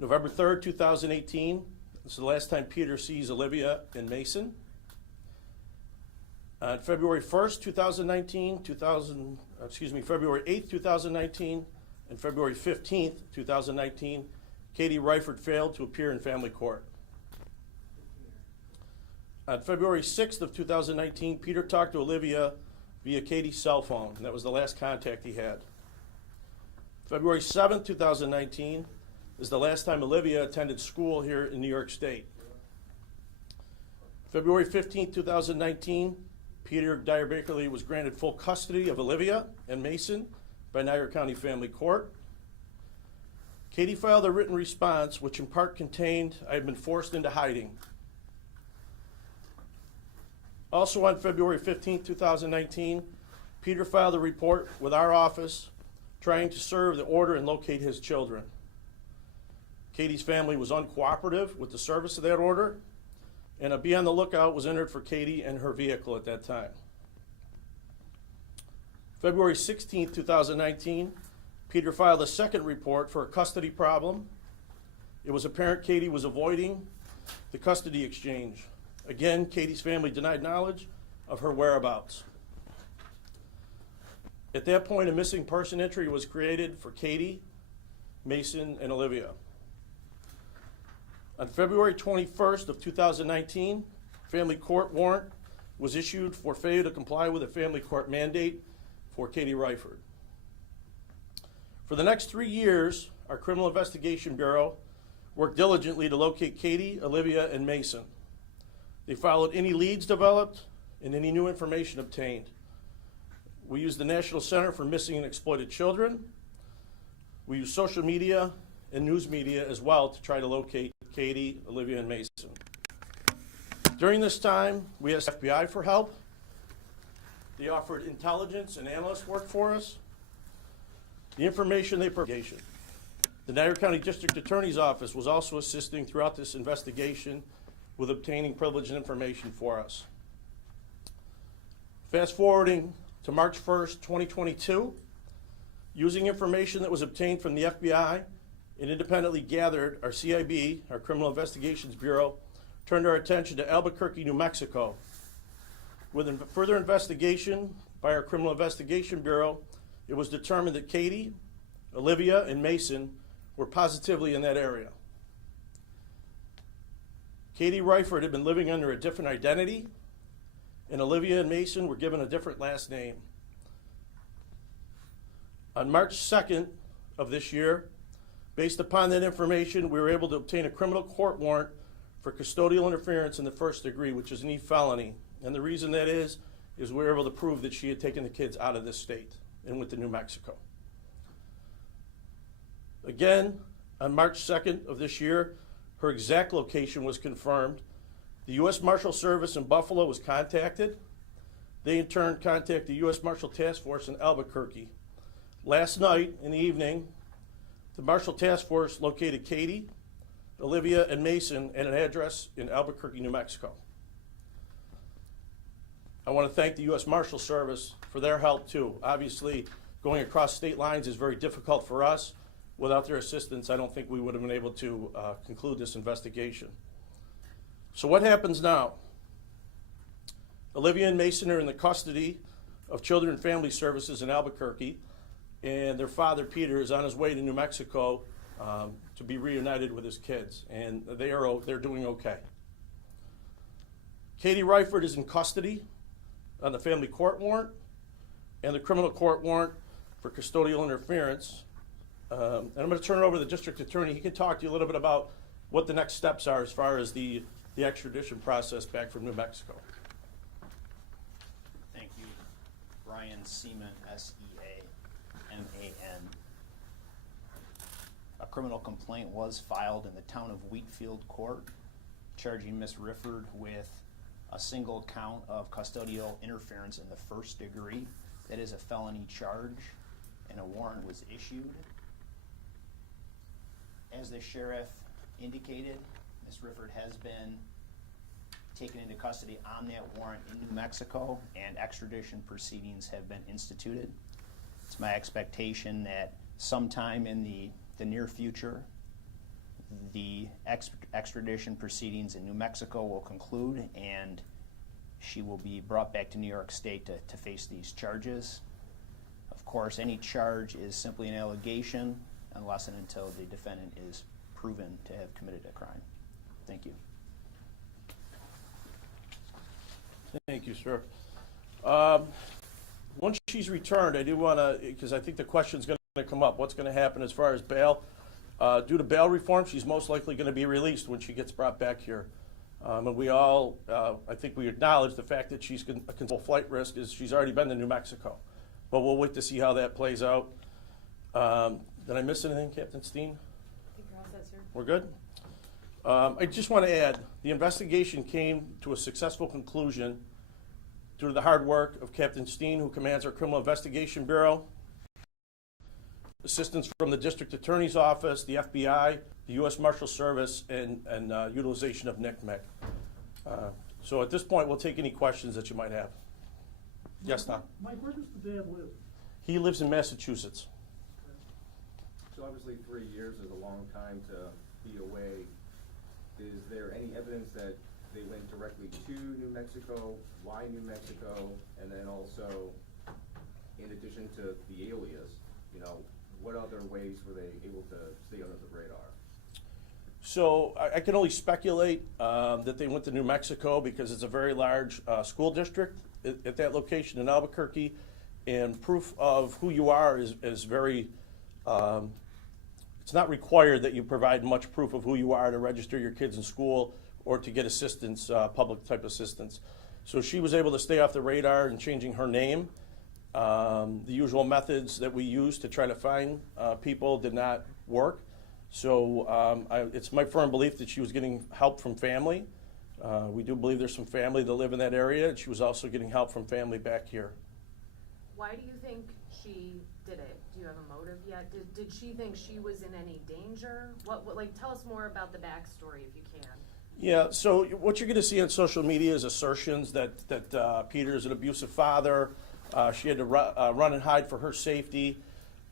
November 3rd, 2018, this is the last time Peter sees Olivia and Mason. On February 1st, 2019, February 8th, 2019, and February 15th, 2019, Katie Reifert failed to appear in family court. On February 6th of 2019, Peter talked to Olivia via Katie's cell phone, and that was the last contact he had. February 7th, 2019 is the last time Olivia attended school here in New York State. February 15th, 2019, Peter Dyer Bakerly was granted full custody of Olivia and Mason by Niagara County Family Court. Katie filed a written response which in part contained, "I have been forced into hiding." Also on February 15th, 2019, Peter filed a report with our office trying to serve the order and locate his children. Katie's family was uncooperative with the service of that order, and a be on the lookout was entered for Katie and her vehicle at that time. February 16th, 2019, Peter filed a second report for a custody problem. It was apparent Katie was avoiding the custody exchange. Again, Katie's family denied knowledge of her whereabouts. At that point, a missing person entry was created for Katie, Mason, and Olivia. On February 21st of 2019, family court warrant was issued for failure to comply with a family court mandate for Katie Reifert. For the next 3 years, our Criminal Investigation Bureau worked diligently to locate Katie, Olivia, and Mason. They followed any leads developed and any new information obtained. We used the National Center for Missing and Exploited Children. We used social media and news media as well to try to locate Katie, Olivia, and Mason. During this time, we asked FBI for help. They offered intelligence and analyst work for us. The information they provided. The Niagara County District Attorney's Office was also assisting throughout this investigation with obtaining privileged information for us. Fast forwarding to March 1st, 2022, using information that was obtained from the FBI and independently gathered, our CIB, our Criminal Investigations Bureau, turned our attention to Albuquerque, New Mexico. With further investigation by our Criminal Investigation Bureau, it was determined that Katie, Olivia, and Mason were positively in that area. Katie Reifert had been living under a different identity, and Olivia and Mason were given a different last name. On March 2nd of this year, based upon that information, we were able to obtain a criminal court warrant for custodial interference in the first degree, which is an E felony. And the reason that is we were able to prove that she had taken the kids out of this state and went to New Mexico. Again, on March 2nd of this year, her exact location was confirmed. The U.S. Marshal Service in Buffalo was contacted. They in turn contacted the U.S. Marshal Task Force in Albuquerque. Last night in the evening, the Marshal Task Force located Katie, Olivia, and Mason at an address in Albuquerque, New Mexico. I want to thank the U.S. Marshal Service for their help too. Obviously, going across state lines is very difficult for us. Without their assistance, I don't think we would have been able to conclude this investigation. So what happens now? Olivia and Mason are in the custody of Children and Family Services in Albuquerque, and their father, Peter, is on his way to New Mexico to be reunited with his kids, and they're doing okay. Katie Reifert is in custody on the family court warrant and the criminal court warrant for custodial interference. And I'm going to turn it over to the district attorney. He can talk to you a little bit about what the next steps are as far as the extradition process back from New Mexico. Thank you. Brian Seaman, S-E-A-M-A-N. A criminal complaint was filed in the town of Wheatfield Court charging Ms. Rifford with a single count of custodial interference in the first degree. That is a felony charge, and a warrant was issued. As the sheriff indicated, Ms. Rifford has been taken into custody on that warrant in New Mexico, and extradition proceedings have been instituted. It's my expectation that sometime in the near future, the extradition proceedings in New Mexico will conclude, and she will be brought back to New York State to face these charges. Of course, any charge is simply an allegation unless and until the defendant is proven to have committed a crime. Thank you. Thank you, sir. Once she's returned, I do want to, because I think the question's going to come up, what's going to happen as far as bail? Due to bail reform, she's most likely going to be released when she gets brought back here. And we all, I think we acknowledge the fact that she's a considerable flight risk is she's already been to New Mexico. But we'll wait to see how that plays out. Did I miss anything, Captain Steen? I think we're all set, sir. We're good? I just want to add, the investigation came to a successful conclusion due to the hard work of Captain Steen, who commands our Criminal Investigation Bureau, assistance from the District Attorney's Office, the FBI, the U.S. Marshal Service, and utilization of NCMEC. So at this point, we'll take any questions that you might have. Yes, Tom? Mike, where does the dad live? He lives in Massachusetts. So obviously 3 years is a long time to be away. Is there any evidence that they went directly to New Mexico? Why New Mexico? And then also, in addition to the alias, you know, what other ways were they able to stay under the radar? So I can only speculate that they went to New Mexico because it's a very large school district at that location in Albuquerque, and proof of who you are is very, it's not required that you provide much proof of who you are to register your kids in school or to get assistance, public type assistance. So she was able to stay off the radar in changing her name. The usual methods that we use to try to find people did not work. So it's my firm belief that she was getting help from family. We do believe there's some family that live in that area, and she was also getting help from family back here. Why do you think she did it? Do you have a motive yet? Did she think she was in any danger? What like, tell us more about the backstory if you can. Yeah, so what you're going to see on social media is assertions that Peter is an abusive father. She had to run and hide for her safety.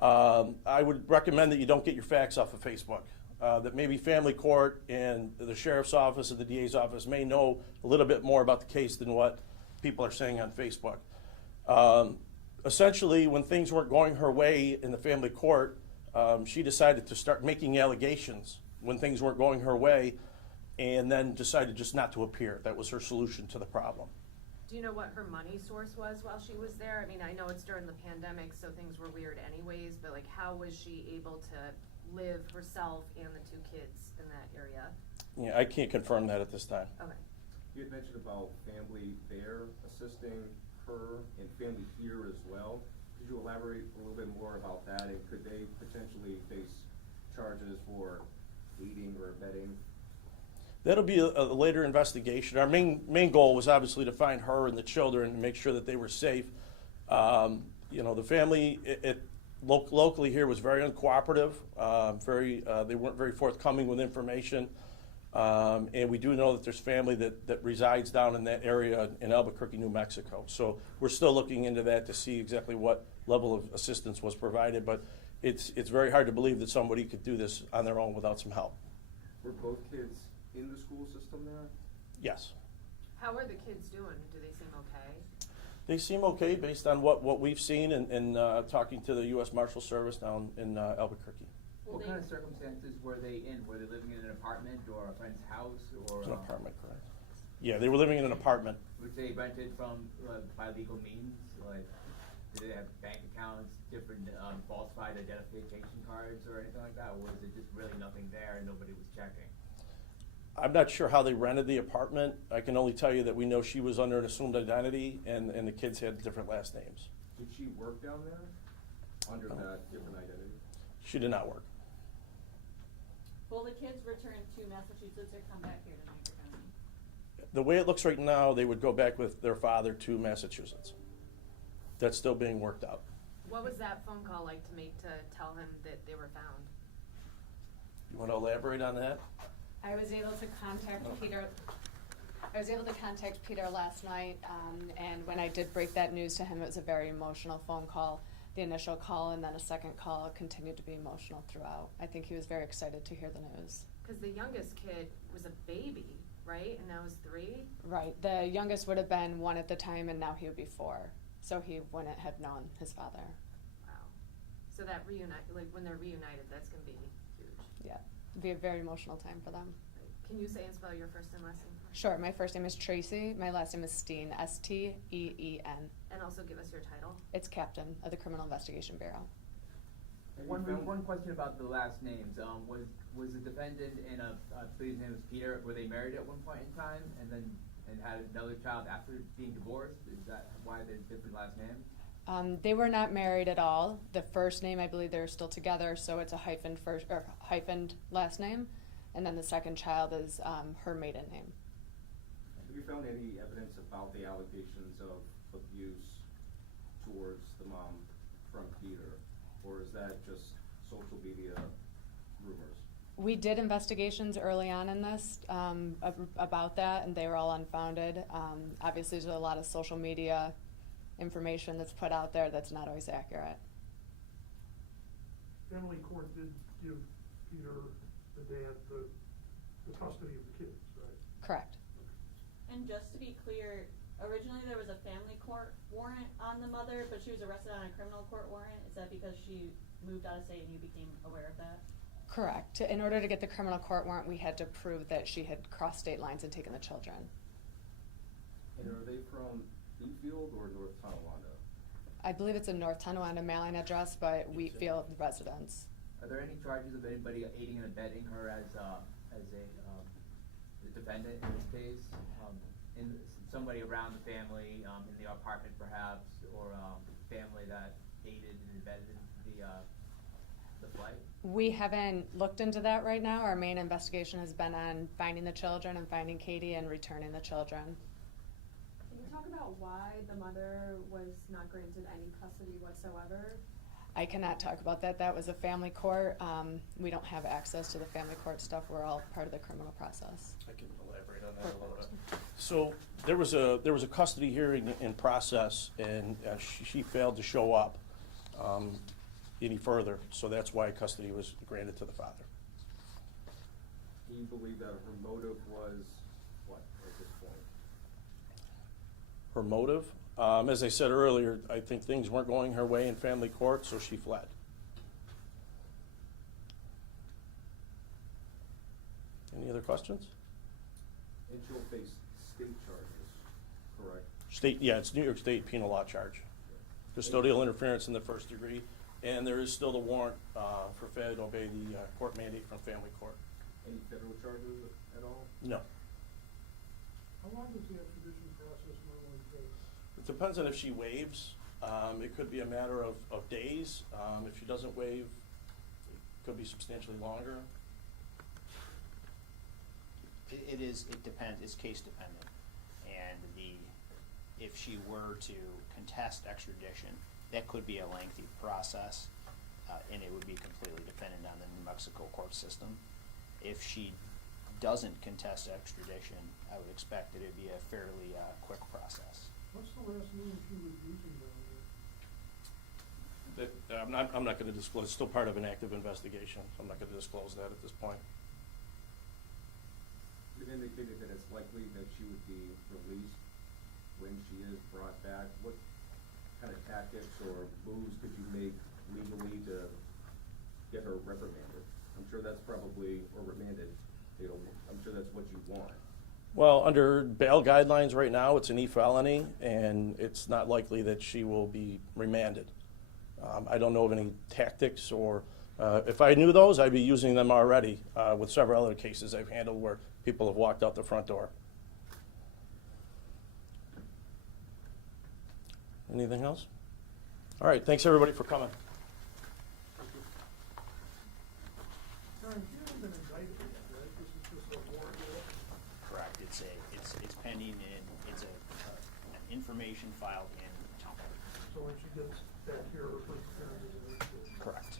I would recommend that you don't get your facts off of Facebook. That maybe family court and the sheriff's office and the DA's office may know a little bit more about the case than what people are saying on Facebook. Essentially, when things weren't going her way in the family court, she decided to start making allegations when things weren't going her way, and then decided just not to appear. That was her solution to the problem. Do you know what her money source was while she was there? I mean, I know it's during the pandemic, so things were weird anyways, but like, how was she able to live herself and the 2 kids in that area? Yeah, I can't confirm that at this time. Okay. You had mentioned about family there assisting her and family here as well. Could you elaborate a little bit more about that, and could they potentially face charges for aiding or abetting? That'll be a later investigation. Our main goal was obviously to find her and the children and make sure that they were safe. You know, the family locally here was very uncooperative. They weren't very forthcoming with information. And we do know that there's family that resides down in that area in Albuquerque, New Mexico. So we're still looking into that to see exactly what level of assistance was provided. But it's very hard to believe that somebody could do this on their own without some help. Were both kids in the school system there? Yes. How are the kids doing? Do they seem okay? They seem okay based on what we've seen and talking to the U.S. Marshal Service down in Albuquerque. What kind of circumstances were they in? Were they living in an apartment or a friend's house or? It's an apartment, correct? Yeah, they were living in an apartment. Which they rented from by legal means? Like, did they have bank accounts, different falsified identification cards or anything like that? Or was it just really nothing there and nobody was checking? I'm not sure how they rented the apartment. I can only tell you that we know she was under an assumed identity, and the kids had different last names. Did she work down there under that different identity? She did not work. Will the kids return to Massachusetts or come back here to Niagara County? The way it looks right now, they would go back with their father to Massachusetts. That's still being worked out. What was that phone call like to make to tell him that they were found? You want to elaborate on that? I was able to contact Peter. I was able to contact Peter last night, and when I did break that news to him, it was a very emotional phone call. the initial call and then a second call, continued to be emotional throughout. I think he was very excited to hear the news. Cause the youngest kid was a baby, right? And now is 3? Right, the youngest would have been 1 at the time and now he would be 4, so he wouldn't have known his father. Wow. So that like when they're reunited, that's gonna be huge. Yeah, it'd be a very emotional time for them. Can you say and spell your first and last name? Sure, my first name is Tracy, my last name is Steen, Steen. And also give us your title. It's Captain of the Criminal Investigation Bureau. One question about the last names. Was the defendant and I believe his name was Peter, were they married at one point in time and had another child after being divorced? Is that why there's different last names? They were not married at all. The first name, I believe they're still together, so it's a hyphened last name. And then the second child is her maiden name. Have you found any evidence about the allegations of abuse towards the mom from Peter? Or is that just social media rumors? We did investigations early on in this about that, and they were all unfounded. Obviously, there's a lot of social media information that's put out there that's not always accurate. Family court did give Peter, the dad, the custody of the kids, right? Correct. And just to be clear, originally there was a family court warrant on the mother, but she was arrested on a criminal court warrant. Is that because she moved out of state and you became aware of that? Correct. In order to get the criminal court warrant, we had to prove that she had crossed state lines and taken the children. And are they from Wheatfield or North Tonawanda? I believe it's a North Tonawanda mailing address, but Wheatfield residents. Are there any charges of anybody aiding and abetting her as the defendant in this case? In somebody around the family, in the apartment perhaps, or family that aided and abetted the flight? We haven't looked into that right now. Our main investigation has been on finding the children and finding Katie and returning the children. Can you talk about why the mother was not granted any custody whatsoever? I cannot talk about that. That was a family court. We don't have access to the family court stuff. We're all part of the criminal process. I can elaborate on that a little bit. So there was a custody hearing in process, and she failed to show up any further, so that's why custody was granted to the father. Do you believe that her motive was what at this point? Her motive? As I said earlier, I think things weren't going her way in family court, so she fled. Any other questions? And she'll face state charges, correct? State, yeah, it's New York State penal law charge. Custodial interference in the first degree, and there is still the warrant for failure to obey the court mandate from family court. Any federal charges at all? No. How long does the extradition process normally take? It depends on if she waives. It could be a matter of days. If she doesn't waive, it could be substantially longer. It depends, it's case dependent. And if she were to contest extradition, that could be a lengthy process, and it would be completely dependent on the New Mexico court system. If she doesn't contest extradition, I would expect that it'd be a fairly quick process. What's the last name she was using down there? I'm not going to disclose. It's still part of an active investigation. So I'm not going to disclose that at this point. You've indicated that it's likely that she would be released when she is brought back. What kind of tactics or moves could you make legally to get her reprimanded? I'm sure that's probably, or remanded, I'm sure that's what you want. Well, under bail guidelines right now, it's an e-felony, and it's not likely that she will be remanded. I don't know of any tactics, or if I knew those, I'd be using them already with several other cases I've handled where people have walked out the front door. Anything else? All right, thanks everybody for coming. Karen, she hasn't been indicted yet, right? This is just a warrant. Correct, it's pending in, it's an information filed in town. So when she gets back here, her first appearance is in the Correct.